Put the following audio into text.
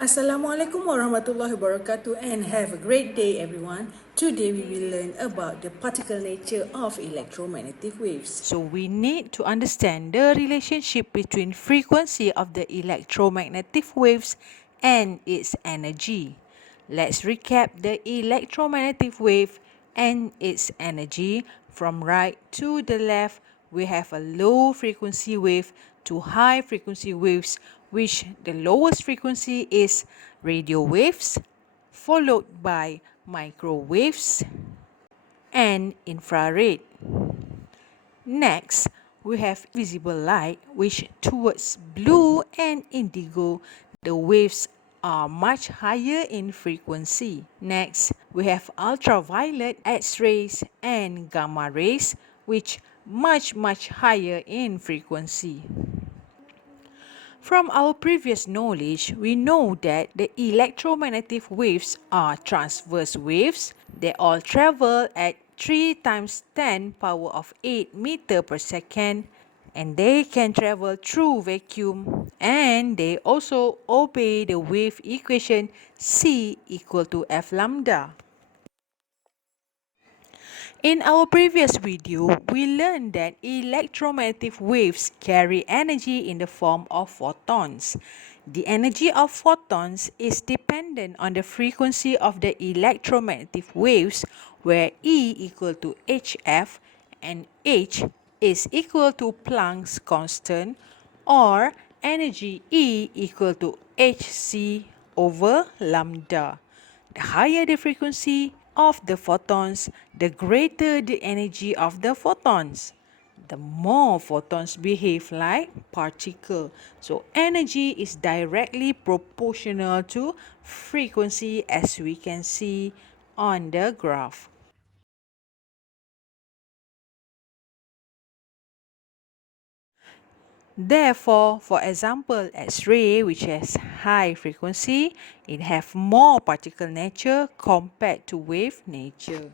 Assalamualaikum warahmatullahi wabarakatuh and have a great day everyone. Today we will learn about the particle nature of electromagnetic waves. So we need to understand the relationship between frequency of the electromagnetic waves and its energy. Let's recap the electromagnetic wave and its energy. From right to the left, we have a low frequency wave to high frequency waves, which the lowest frequency is radio waves, followed by microwaves and infrared. Next, we have visible light, which towards blue and indigo, the waves are much higher in frequency. Next, we have ultraviolet X-rays and gamma rays, which much higher in frequency. From our previous knowledge, we know that the electromagnetic waves are transverse waves. They all travel at 3 times 10 power of 8 meter per second, and they can travel through vacuum, and they also obey the wave equation C equal to F lambda. In our previous video, we learned that electromagnetic waves carry energy in the form of photons. The energy of photons is dependent on the frequency of the electromagnetic waves, where E equal to hf and h is equal to Planck's constant, or energy E equal to hc over lambda. The higher the frequency of the photons, the greater the energy of the photons. The more photons behave like particles. So energy is directly proportional to frequency, as we can see on the graph. Therefore, for example, X-ray, which has high frequency, it have more particle nature compared to wave nature.